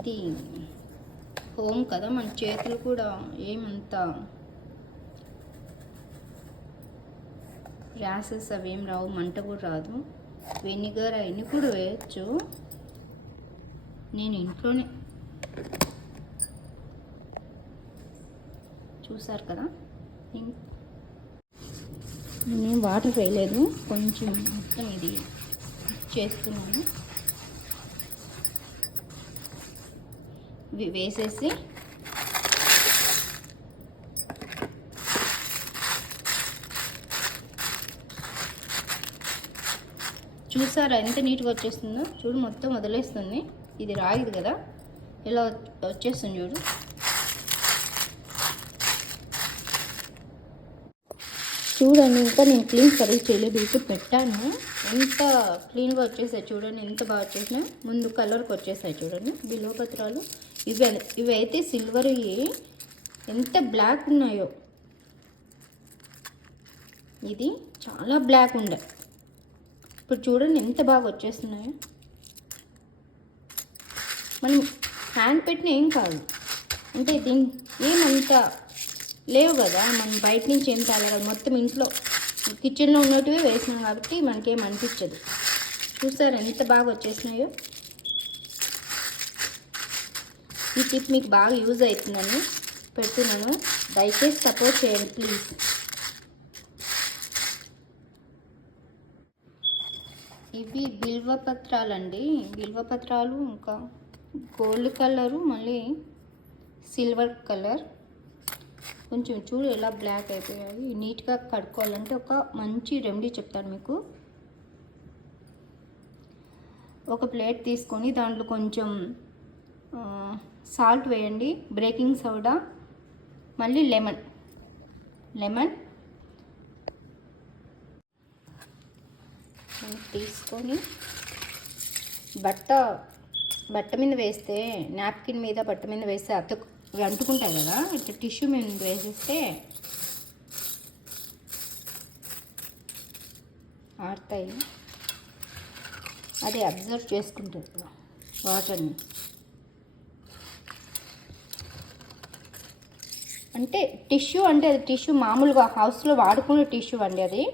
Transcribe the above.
ఇది హోమ్ కదా, మన చేతులు కూడా ఏమంత ర్యాసెస్ అవేం రావు, మంట కూడా రాదు. వెనిగర్ అవన్నీ కూడా వేయచ్చు. నేను ఇంట్లోనే చూసారు కదా, నేను వాటర్ వేయలేదు, కొంచెం మొత్తం ఇది చేస్తున్నాను. వేసేసి చూసారా ఎంత నీట్గా వచ్చేస్తుందో, చూడు మొత్తం వదిలేస్తుంది. ఇది రాగిది కదా, ఇలా వచ్చేస్తుంది చూడు. చూడండి, ఇంకా నేను క్లీన్ కర్రీ చేయలేదు, ఇప్పుడు పెట్టాను. ఎంత క్లీన్గా వచ్చేసాయి చూడండి, ఎంత బాగా వచ్చేసినాయి. ముందు కలర్కి వచ్చేసాయి చూడండి బిల్వపత్రాలు. ఇవి అయితే సిల్వర్, ఎంత బ్లాక్ ఉన్నాయో. ఇది చాలా బ్లాక్ ఉండే, ఇప్పుడు చూడండి ఎంత బాగా వచ్చేస్తున్నాయో. మనం హ్యాండ్ పెట్టిన ఏం కాదు, అంటే దీని ఏమంతా లేవు కదా, మనం బయట నుంచి ఏం తాగదు, మొత్తం ఇంట్లో కిచెన్లో ఉన్నట్టువే వేసినాం కాబట్టి మనకేం అనిపించదు. చూసారు ఎంత బాగా వచ్చేసినాయో. ఈ టిప్ మీకు బాగా యూజ్ అవుతుందని పెడుతున్నాను, దయచేసి సపోర్ట్ చేయండి ప్లీజ్. ఇవి బిల్వపత్రాలండి, బిల్వపత్రాలు ఇంకా గోల్డ్ కలరు, మళ్ళీ సిల్వర్ కలర్. కొంచెం చూడు ఎలా బ్లాక్ అయిపోయాయి. నీట్గా కడుక్కోవాలంటే ఒక మంచి రెమెడీ చెప్తాను మీకు. ఒక ప్లేట్ తీసుకొని దాంట్లో కొంచెం సాల్ట్ వేయండి, బేకింగ్ సోడా, మళ్ళీ లెమన్ తీసుకొని బట్ట మీద వేస్తే, నాప్కిన్ మీద బట్ట మీద వేస్తే ఇవి అంటుకుంటాయి కదా, ఇట్లా టిష్యూ మీద వేసేస్తే ఆడతాయి. అది అబ్జర్వ్ చేసుకుంటుంది వాటర్ని. అంటే టిష్యూ, అంటే అది టిష్యూ మామూలుగా హౌస్లో వాడుకునే టిష్యూ అండి అది.